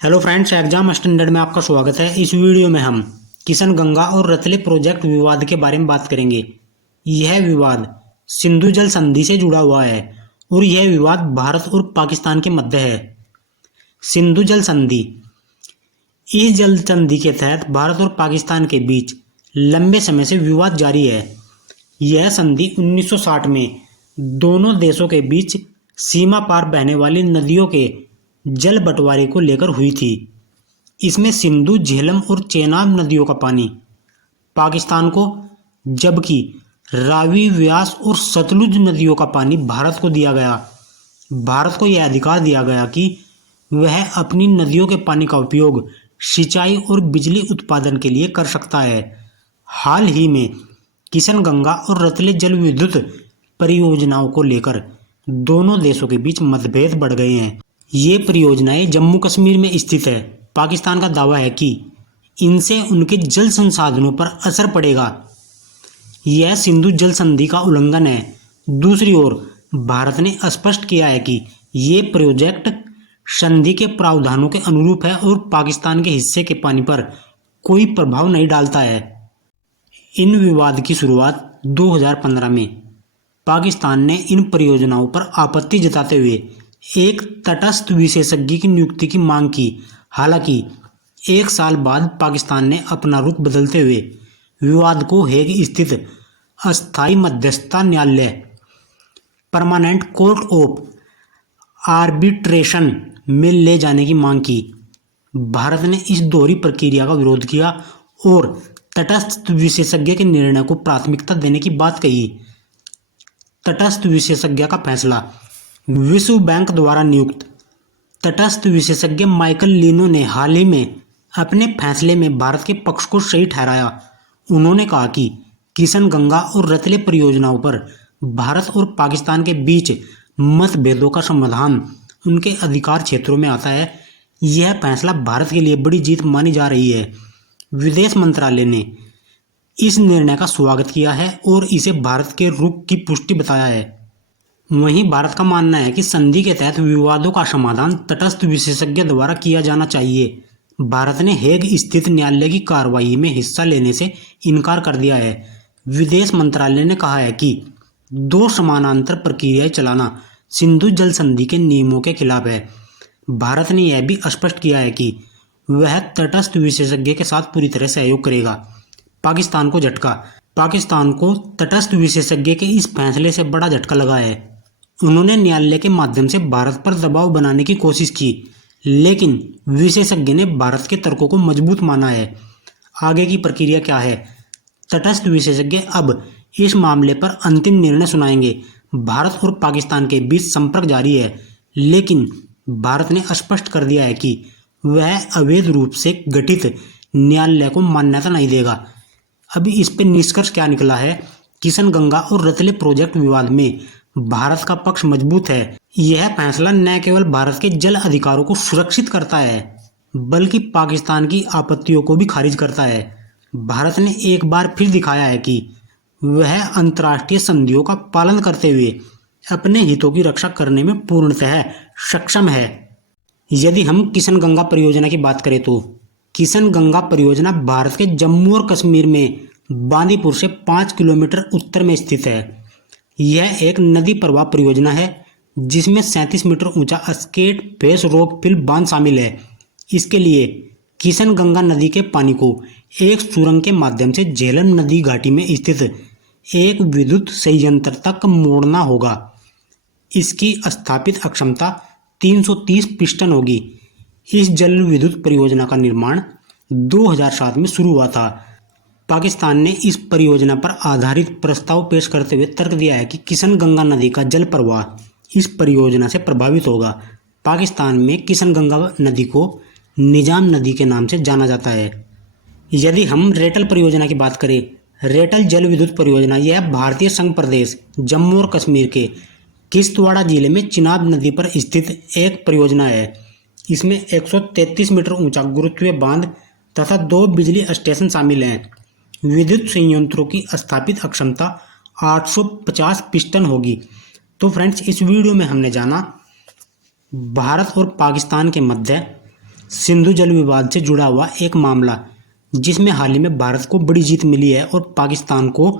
Hello friends, exam standard में आपका स्वागत है। इस वीडियो में हम किशनगंगा और रतले प्रोजेक्ट विवाद के बारे में बात करेंगे। यह विवाद सिंधु जल संधि से जुड़ा हुआ है और यह विवाद भारत और पाकिस्तान के मध्य है। सिंधु जल संधि। इस जल संधि के तहत भारत और पाकिस्तान के बीच लंबे समय से विवाद जारी है। यह संधि 1960 में दोनों देशों के बीच सीमा पार बहने वाली नदियों के जल बंटवारे को लेकर हुई थी। इसमें सिंधु, झेलम और चेनाब नदियों का पानी पाकिस्तान को, जबकि रावी, व्यास और सतलुज नदियों का पानी भारत को दिया गया। भारत को यह अधिकार दिया गया कि वह अपनी नदियों के पानी का उपयोग सिंचाई और बिजली उत्पादन के लिए कर सकता है। हाल ही में किशनगंगा और रतले जल विद्युत परियोजनाओं को लेकर दोनों देशों के बीच मतभेद बढ़ गए हैं। ये परियोजनाएं जम्मू कश्मीर में स्थित है। पाकिस्तान का दावा है कि इनसे उनके जल संसाधनों पर असर पड़ेगा। यह सिंधु जल संधि का उल्लंघन है। दूसरी ओर भारत ने स्पष्ट किया है कि ये प्रोजेक्ट संधि के प्रावधानों के अनुरूप है और पाकिस्तान के हिस्से के पानी पर कोई प्रभाव नहीं डालता है। इन विवाद की शुरुआत 2015 में पाकिस्तान ने इन परियोजनाओं पर आपत्ति जताते हुए एक तटस्थ विशेषज्ञ की नियुक्ति की मांग की। हालांकि एक साल बाद पाकिस्तान ने अपना रुख बदलते हुए विवाद को हेग स्थित अस्थायी मध्यस्थता न्यायालय परमानेंट कोर्ट ऑफ आर्बिट्रेशन में ले जाने की मांग की। भारत ने इस दोहरी प्रक्रिया का विरोध किया और तटस्थ विशेषज्ञ के निर्णय को प्राथमिकता देने की बात कही। तटस्थ विशेषज्ञ का फैसला। विश्व बैंक द्वारा नियुक्त तटस्थ विशेषज्ञ माइकल लिनो ने हाल ही में अपने फैसले में भारत के पक्ष को सही ठहराया। उन्होंने कहा कि किशनगंगा और रतले परियोजनाओं पर भारत और पाकिस्तान के बीच मतभेदों का समाधान उनके अधिकार क्षेत्रों में आता है। यह फैसला भारत के लिए बड़ी जीत मानी जा रही है। विदेश मंत्रालय ने इस निर्णय का स्वागत किया है और इसे भारत के रुख की पुष्टि बताया है। वहीं भारत का मानना है कि संधि के तहत विवादों का समाधान तटस्थ विशेषज्ञ द्वारा किया जाना चाहिए। भारत ने हेग स्थित न्यायालय की कार्रवाई में हिस्सा लेने से इनकार कर दिया है। विदेश मंत्रालय ने कहा है कि दो समानांतर प्रक्रियाएं चलाना सिंधु जल संधि के नियमों के खिलाफ है। भारत ने यह भी स्पष्ट किया है कि वह तटस्थ विशेषज्ञ के साथ पूरी तरह सहयोग करेगा। पाकिस्तान को झटका। पाकिस्तान को तटस्थ विशेषज्ञ के इस फैसले से बड़ा झटका लगा है। उन्होंने न्यायालय के माध्यम से भारत पर दबाव बनाने की कोशिश की, लेकिन विशेषज्ञ ने भारत के तर्कों को मजबूत माना है। आगे की प्रक्रिया क्या है? तटस्थ विशेषज्ञ अब इस मामले पर अंतिम निर्णय सुनाएंगे। भारत और पाकिस्तान के बीच संपर्क जारी है, लेकिन भारत ने स्पष्ट कर दिया है कि वह अवैध रूप से गठित न्यायालय को मान्यता नहीं देगा। अभी इस पर निष्कर्ष क्या निकला है? किशनगंगा और रतले प्रोजेक्ट विवाद में भारत का पक्ष मजबूत है। यह फैसला न केवल भारत के जल अधिकारों को सुरक्षित करता है, बल्कि पाकिस्तान की आपत्तियों को भी खारिज करता है। भारत ने एक बार फिर दिखाया है कि वह अंतर्राष्ट्रीय संधियों का पालन करते हुए अपने हितों की रक्षा करने में पूर्णतः सक्षम है। यदि हम किशनगंगा परियोजना की बात करें तो किशनगंगा परियोजना भारत के जम्मू और कश्मीर में बांदीपुर से 5 किलोमीटर उत्तर में स्थित है। यह एक नदी प्रवाह परियोजना है जिसमें 37 मीटर ऊंचा स्केट फेस रॉक फिल बांध शामिल है। इसके लिए किशनगंगा नदी के पानी को एक सुरंग के माध्यम से झेलम नदी घाटी में स्थित एक विद्युत संयंत्र तक मोड़ना होगा। इसकी स्थापित क्षमता 330 पिस्टन होगी। इस जल विद्युत परियोजना का निर्माण 2007 में शुरू हुआ था। पाकिस्तान ने इस परियोजना पर आधारित प्रस्ताव पेश करते हुए तर्क दिया है कि किशनगंगा नदी का जल प्रवाह इस परियोजना से प्रभावित होगा। पाकिस्तान में किशनगंगा नदी को निजाम नदी के नाम से जाना जाता है। यदि हम रेटल परियोजना की बात करें, रेटल जल विद्युत परियोजना यह भारतीय संघ प्रदेश जम्मू और कश्मीर के किश्तवाड़ा जिले में चिनाब नदी पर स्थित एक परियोजना है। इसमें 133 मीटर ऊंचा गुरुत्वीय बांध तथा 2 बिजली स्टेशन शामिल हैं। विद्युत संयंत्रों की स्थापित क्षमता 850 पिस्टन होगी। तो फ्रेंड्स, इस वीडियो में हमने जाना भारत और पाकिस्तान के मध्य सिंधु जल विवाद से जुड़ा हुआ एक मामला, जिसमें हाल ही में भारत को बड़ी जीत मिली है और पाकिस्तान को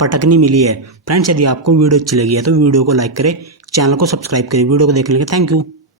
पटकनी मिली है। फ्रेंड्स, यदि आपको वीडियो अच्छी लगी है तो वीडियो को लाइक करें, चैनल को सब्सक्राइब करें। वीडियो को देखने के लिए थैंक यू।